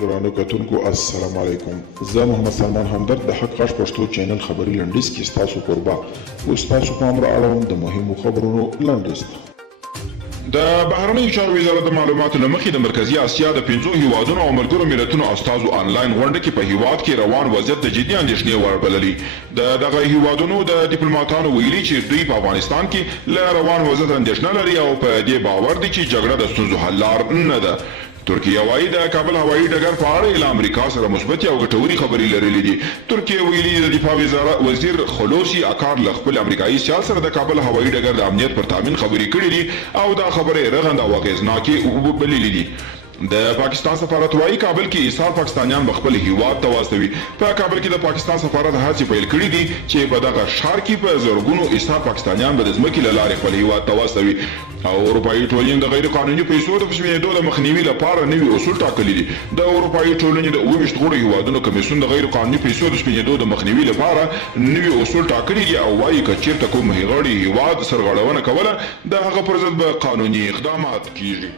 ګرانو کتونکو السلام علیکم. زه محمد سلمان همدرد د حق غږ پښتو چینل خبري لنډیز کې ستاسو کوربه اوس تاسو پام را اړوم د مهمو خبرونو لنډیز ته. د بهرنیو چارو وزارت د معلوماتو له مخې د مرکزي اسیا د 5 هیوادونو او ملګرو ملتونو استازو آنلاین غونډه کې په هیواد کې روان وضعیت د جدي اندېښنې وړ بللي. د دغه هیوادونو د ډیپلوماټانو ویلي چې دوی په افغانستان کې له روان وضعیت اندېښنه لري او په دې باور دي چې جګړه د ستونزو حل لار نه ده. ترکیه وايي د کابل هوایي ډګر په اړه له امریکا سره مثبت او ګټورې خبرې لرلې دي. ترکیه ویلي د دفاع وزیر خلوصي اکار له خپل امریکایي سیال سره د کابل هوایي ډګر د امنیت پر تامین خبرې کړې دي او دا خبرې رغنده او اغېزناکې وبللې دي. د پاکستان سفارت وايي کابل کې ایثار پاکستانیان خپل هیواد ته واستوي. په کابل کې د پاکستان سفارت هڅې پیل کړې دي چې په دغه ښار کې په زرګونو ایثار پاکستانیان به د ځمکې له لارې خپل هیواد ته واستوي. او اروپایي ټولنې د غیر قانوني پیسو د فسمیدو د مخنیوي لپاره نوي اصول ټاکلي دي. د اروپایي ټولنې د 28 غړو هیوادونو کمیسیون د غیر قانوني پیسو د فسمیدو د مخنیوي لپاره نوي اصول ټاکلي دي او وايي که چیرته کوم هیغړی هیواد سرغړونه کوله د هغه پر ضد به قانوني اقدامات کیږي.